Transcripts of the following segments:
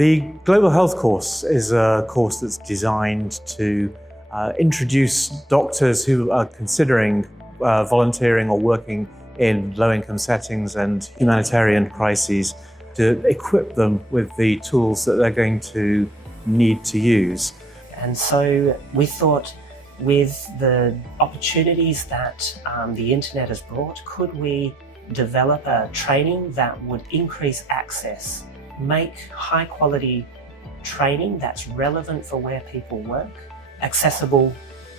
The Global Health course is a course that's designed to introduce doctors who are considering volunteering or working in low-income settings and humanitarian crises to equip them with the tools that they're going to need to use. And so we thought, with the opportunities that the internet has brought, could we develop a training that would increase access, make high quality training that's relevant for where people work, accessible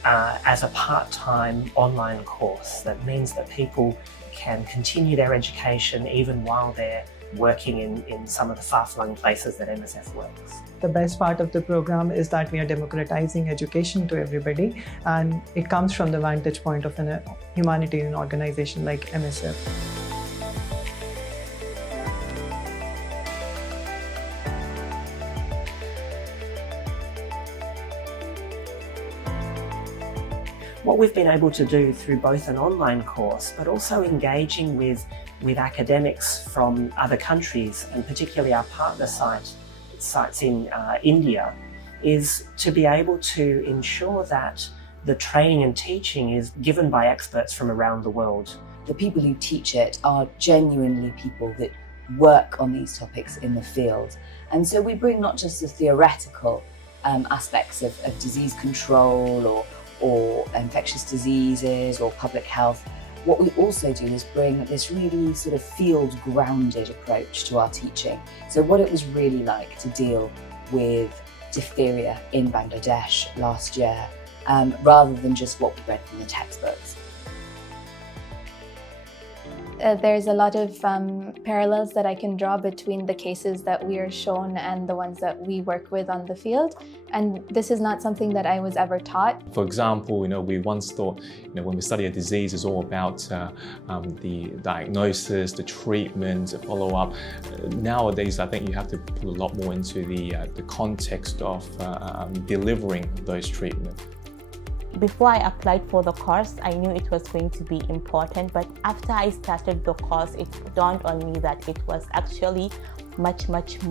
as a part-time online course. That means that people can continue their education even while they're working in some of the far-flung places that MSF works. The best part of the program is that we are democratizing education to everybody, and it comes from the vantage point of a humanitarian organization like MSF. What we've been able to do through both an online course, but also engaging with academics from other countries, and particularly our partner sites in India, is to be able to ensure that the training and teaching is given by experts from around the world. The people who teach it are genuinely people that work on these topics in the field. And so we bring not just the theoretical aspects of disease control or infectious diseases or public health. What we also do is bring this really sort of field-grounded approach to our teaching. So what it was really like to deal with diphtheria in Bangladesh last year, rather than just what we read from the textbooks. There's a lot of parallels that I can draw between the cases that we are shown and the ones that we work with on the field. And this is not something that I was ever taught. For example, we once thought, when we study a disease, it's all about the diagnosis, the treatment, the follow-up. Nowadays, I think you have to put a lot more into the context of delivering those treatments. Before I applied for the course, I knew it was going to be important, but after I started the course, it dawned on me that it was actually much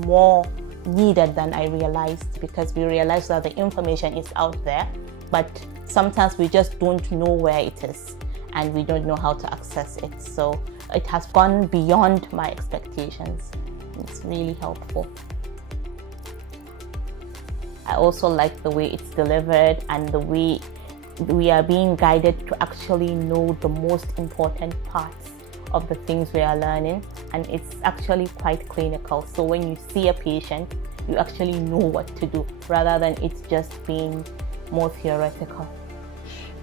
more needed than I realized, because we realized that the information is out there, but sometimes we just don't know where it is and we don't know how to access it. So it has gone beyond my expectations. It's really helpful. I also like the way it's delivered and the way we are being guided to actually know the most important parts of the things we are learning, and it's actually quite clinical. So when you see a patient, you actually know what to do, rather than it just being more theoretical.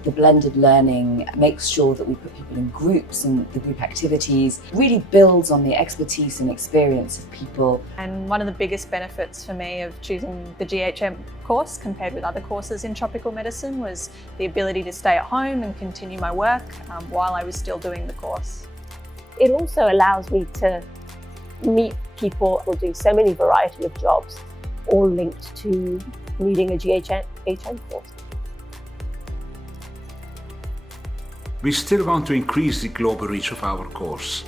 The blended learning makes sure that we put people in groups, and the group activities really builds on the expertise and experience of people. And one of the biggest benefits for me of choosing the GHM course compared with other courses in tropical medicine was the ability to stay at home and continue my work while I was still doing the course. It also allows me to meet people who do so many variety of jobs, all linked to needing a GHM course. We still want to increase the global reach of our course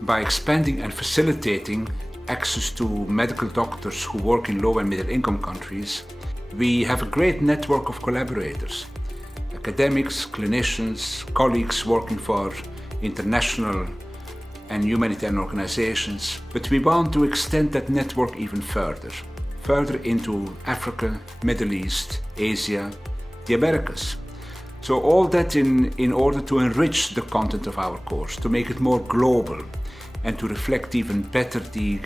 by expanding and facilitating access to medical doctors who work in low and middle income countries. We have a great network of collaborators, academics, clinicians, colleagues working for international and humanitarian organizations, but we want to extend that network even further into Africa, Middle East, Asia, the Americas. So all that in order to enrich the content of our course, to make it more global and to reflect even better the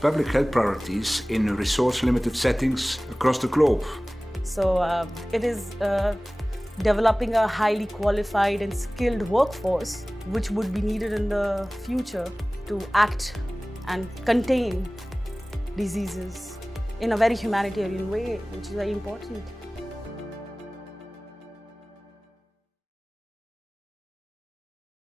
public health priorities in resource-limited settings across the globe. So it is developing a highly qualified and skilled workforce which would be needed in the future to act and contain diseases in a very humanitarian way, which is very important.